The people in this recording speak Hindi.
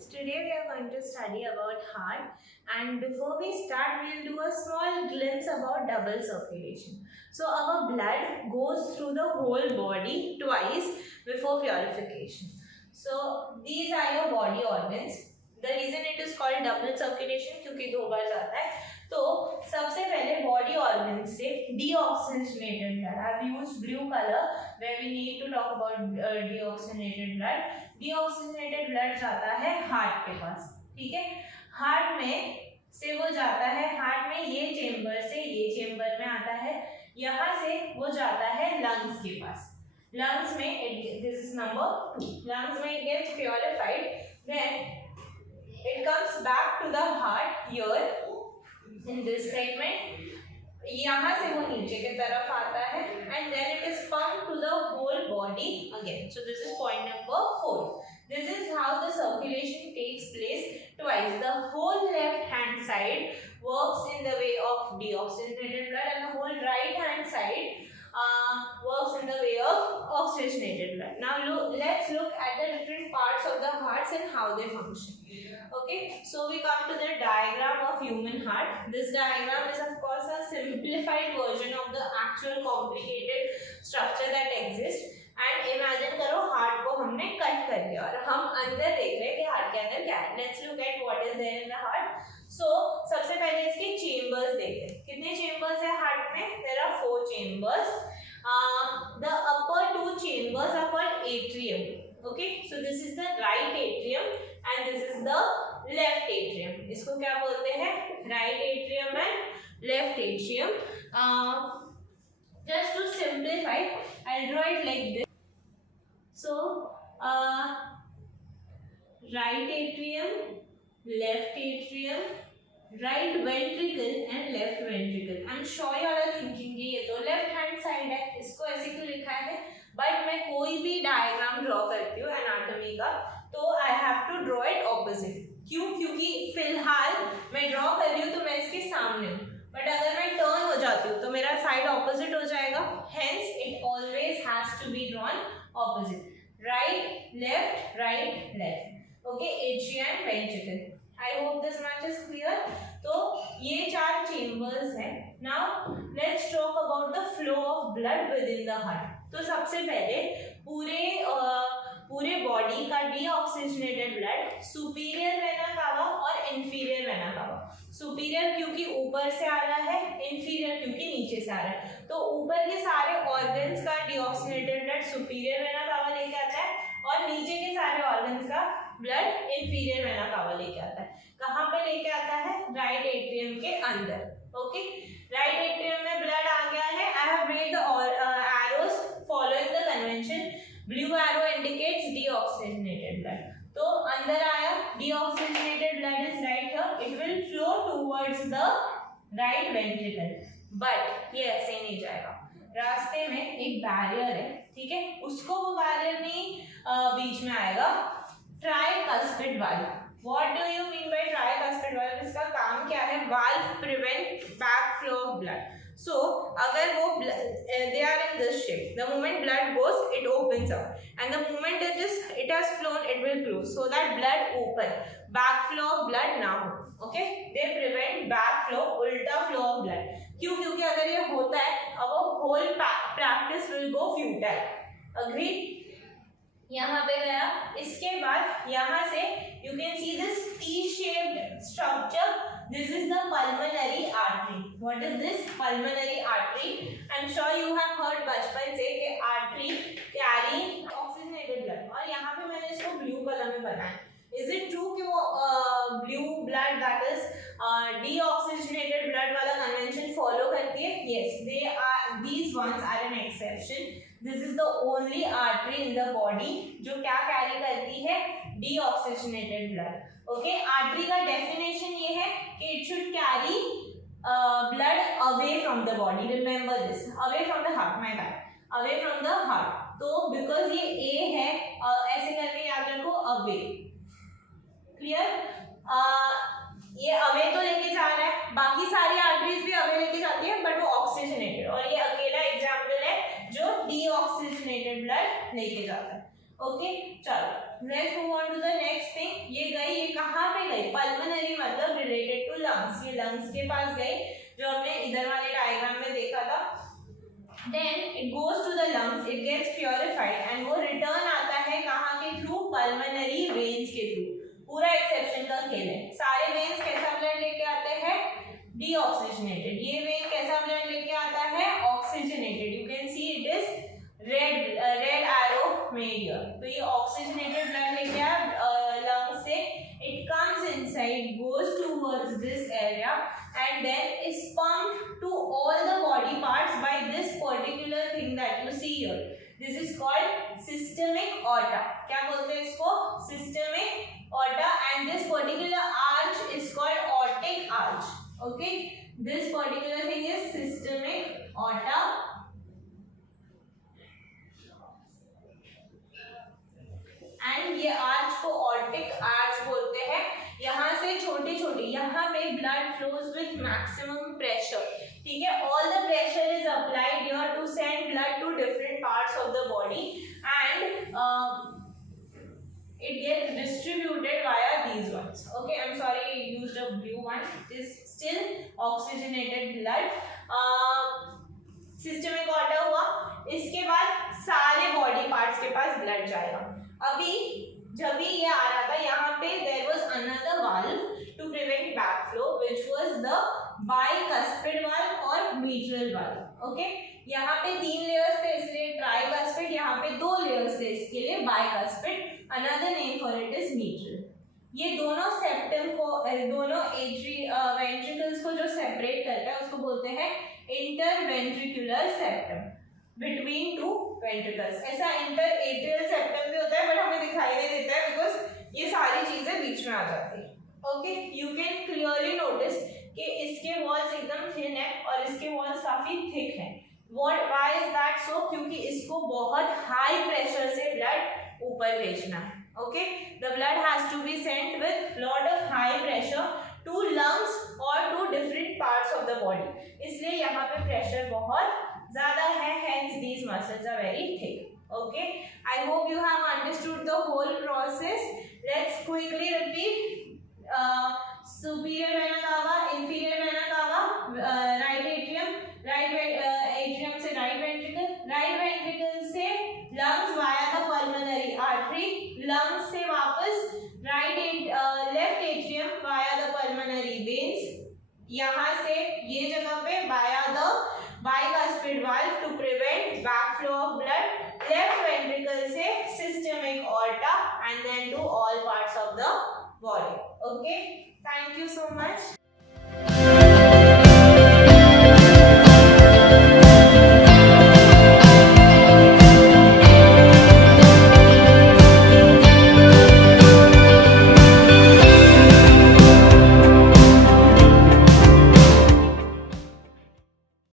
students, today we are going to study about heart, and before we start we'll do a small glimpse about double circulation. So our blood goes through the whole body twice before purification. So these are your body organs. The reason it is called double circulation क्योंकि दो बार जाता है. तो सबसे पहले बॉडी ऑर्गन से deoxygenated blood. I have used blue color where we need to talk about deoxygenated blood. Deoxygenated blood जाता है हार्ट के पास, ठीक है. हार्ट में से वो जाता है, हार्ट में ये चेम्बर से ये चेम्बर में आता है, यहाँ से वो जाता है लंग्स के पास. लंग्स में this is number 2. लंग्स में it gets purified, then it comes back to the heart here in this segment. यहाँ से वो नीचे की तरफ आता है and then it is pumped to the whole body again. So this is point number 4. This is how the circulation takes place twice. The whole left hand side works in the way of deoxygenated blood and the whole right hand side works in the way of oxygenated blood. Now let's look at the different parts of the hearts and how they function. Okay, so we come to the diagram of human heart. This diagram is of course a simplified version of the actual complicated structure that exists. And imagine करो हार्ट को हमने कट कर दिया और हम अंदर देख रहे हैं कि हार्ट के अंदर क्या है. Let's look at what is there in the heart. So सबसे पहले इसके चेम्बर्स देखते हैं. कितने चेम्बर्स है हार्ट में? There are 4 chambers. The upper 2 chambers are called atrium. Okay, so this is the right atrium and this is the left atrium. इसको क्या बोलते हैं? Right atrium and left atrium. Just to simplify, I'll draw it like this. So, right atrium, left atrium, right ventricle and left ventricle. I'm sure you all are thinking ये तो left hand side है, इसको ऐसे क्यों लिखा है? But मैं कोई भी डायग्राम ड्रॉ करती हूँ एनाटॉमी का तो I have to draw it opposite. क्यों? क्योंकि फिलहाल मैं ड्रॉ कर रही हूँ तो मैं इसके सामने हूँ, बट अगर मैं टर्न हो जाती हूँ तो मेरा साइड ऑपोजिट हो जाएगा. Hence it always has to be drawn opposite. Right, left, right, left. Okay, atria and ventricle. I hope this much is clear. तो ये 4 chambers हैं. Now let's talk about the flow of blood within the heart. तो सबसे पहले पूरे बॉडी का deoxygenated blood superior vena cava और इंफीरियर वेना कावा. सुपीरियर क्योंकि ऊपर से आ रहा है, इंफीरियर क्योंकि नीचे से आ रहा है. तो ऊपर के सारे ऑर्गन्स का deoxygenated blood superior vena cava लेके आता है और नीचे के सारे ऑर्गन्स का ब्लड इंफीरियर वेना कावा लेके आता है. कहाँ पे लेके आता है? राइट एट्रियम के अंदर. ओके, राइट एट्रियम में ब्लड आ गया है. I have made the arrows following the convention. Blue arrow indicates deoxygenated blood. तो अंदर आया, deoxygenated blood is right here, it will flow towards the right ventricle. But ये ऐसे ही नहीं जाएगा. रास्ते में एक बैरियर है, ठीक है, उसको वो बैरियर नहीं बीच में आएगा. Tricuspid valve. What do you mean by tricuspid valve? इसका काम क्या है? Valve prevent backflow of blood. So अगर वो they are in this shape, the moment blood goes, it opens up, and the moment it has flown, it will close, so that blood open, backflow of blood ना हो. Okay, they prevent backflow, उल्टा flow of blood. क्यों? क्योंकि अगर ये होता है, our whole practice will go futile. Agreed? यहाँ पे गया. इसके बाद यहाँ से you can see this T-shaped structure. This is the pulmonary artery. What is this? Pulmonary artery. I'm sure you have heard बचपन से कि artery carry oxygenated blood. और यहाँ पे मैंने इसको blue color में बनाया. Is it true कि वो blue blood that is deoxygenated blood वाला convention follow करती है? Yes, these ones are an exception. This is the only artery in the body जो क्या carry करती है? Deoxygenated blood. Okay, artery का definition ये है कि it should carry blood away from the body. Remember this, away from the heart. My bad, away from the heart. तो because ये A है, ऐसे करके याद रखो, away. Clear? ये अवे तो लेके जा रहा है, बाकी सारी आर्टरीज भी अवे लेके जाती है, बट वो ऑक्सीजनेटेड, और ये अकेला एग्जाम्पल है जो डीऑक्सीजनेटेड ब्लड लेके जाता है. ओके, चलो let's move on to the next thing. ये गई, ये कहाँ पे गई, पल्मोनरी मतलब रिलेटेड टू लंग्स, ये लंग्स के पास गई जो हमने इधर वाले डायग्राम में देखा था। Then it goes to the lungs, it gets purified and वो रिटर्न आता है कहाँ के थ्रू, पल्मोनरी वेन्स के थ्रू। पूरा एक्सेप्शन का खेल है, सारे वेन्स कैसा ब्लड लेके आते हैं, डीऑक्सीजनेटेड, ये वेन कैसा ब्लड लेके आता है, oxygenated. You can see it is red arrow made here, तो ये ऑक्सीजनेटेड ब्लड लेके आया लंग्स से, it comes inside, goes towards this area and then is pumped to all the body parts by this particular thing that you see here. This is called systemic aorta. क्या बोलते हैं इसको, systemic aorta, and this particular arch is called aortic arch. Okay, this particular thing is systemic aorta. And ये आर्च को ऑर्टिक आर्च बोलते हैं। यहाँ से छोटे छोटे, यहाँ पे blood flows with maximum pressure, ठीक है, all the pressure is applied here to send blood to different parts of the body and it gets distributed via these ones. Okay, I'm sorry I used a blue one, it is still oxygenated blood. Systemic order हुआ, इसके बाद सारे बॉडी पार्ट्स के पास ब्लड जाएगा। अभी जब भी ये आ रहा था यहाँ पे there was another valve to prevent backflow which was the bicuspid valve और mitral valve. Okay, यहाँ पे 3 लेयर्स थे इसलिए ट्राइकस्पिड, यहाँ पे 2 लेयर्स थे इसके लिए bicuspid, another name for it is mitral. ये दोनों सेप्टम को, दोनों वेंट्रिकल्स को जो सेपरेट करता है उसको बोलते हैं interventricular septum, between two ventricles. ऐसा इंटर एट्रियल सेप्टम भी होता है बट हमें दिखाई नहीं देता है बिकॉज ये सारी चीजें बीच में आ जाती है। Okay, you can clearly notice कि इसके वॉल्स एकदम थिन है और इसके वॉल्स काफी थिक हैं। व्हाई इज दैट सो, क्योंकि इसको बहुत हाई प्रेशर से ब्लड ऊपर भेजना है। Okay, the blood has to be sent with lot of high pressure to lungs और to different parts of the body, इसलिए यहाँ पे प्रेशर बहुत ज़्यादा है, hence these muscles are very thick. Okay, I hope you have understood the whole process. Let's quickly repeat. Superior vena cava, inferior vena cava, right atrium से right ventricle से lungs via the pulmonary artery, lungs से वापस left atrium via the pulmonary veins, यहाँ से ये जगह पे via the bicuspid valve to prevent backflow of blood, left ventricle से systemic aorta and then to all parts of the body. Okay, thank you so much.